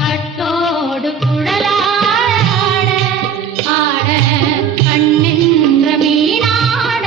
கட்டோடு குழலாட ஆட கண்ணின்ற மீனாட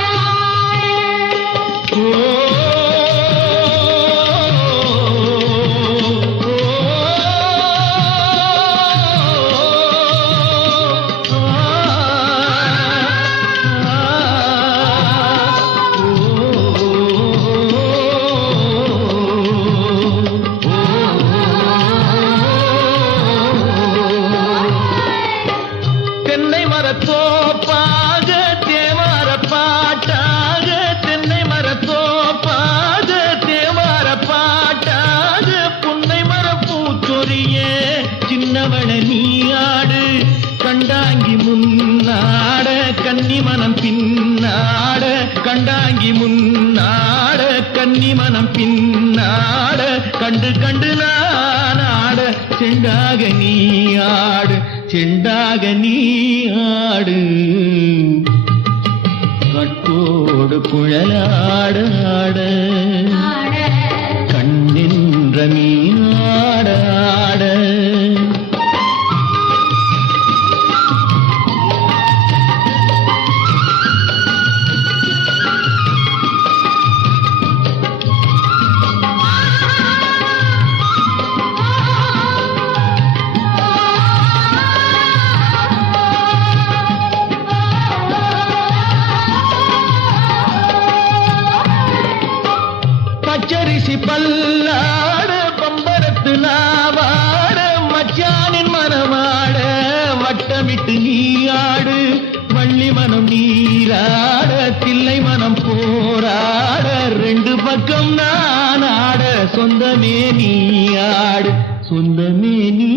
தோப்பாக தேவார பாட்டாக தென்னை மரத்தோப்பாக தேவார பாட்டாக புன்னை மரப்பூச்சொரிய சின்னவள நீயாடு கண்டாங்கி முன்னாட கன்னி மனம் பின்னாட கண்டாங்கி முன்னாட கன்னி மனம் பின்னாட கண்டு கண்டு நானாட செண்டாக நீயாடு செண்டாக நீ ஆடு கட்டோடு குழலாட ஆட கண்ணின்ற மீனாட ஆட பச்சரிசி பல்லாட பம்பரத்து நாவாட மச்சானின் மனமாட வட்டமிட்டு நீயாடு வள்ளி மனம் நீராட தில்லை மனம் போராட ரெண்டு பக்கம் நான் ஆட சொந்தமே நீயாடு சொந்தமே நீ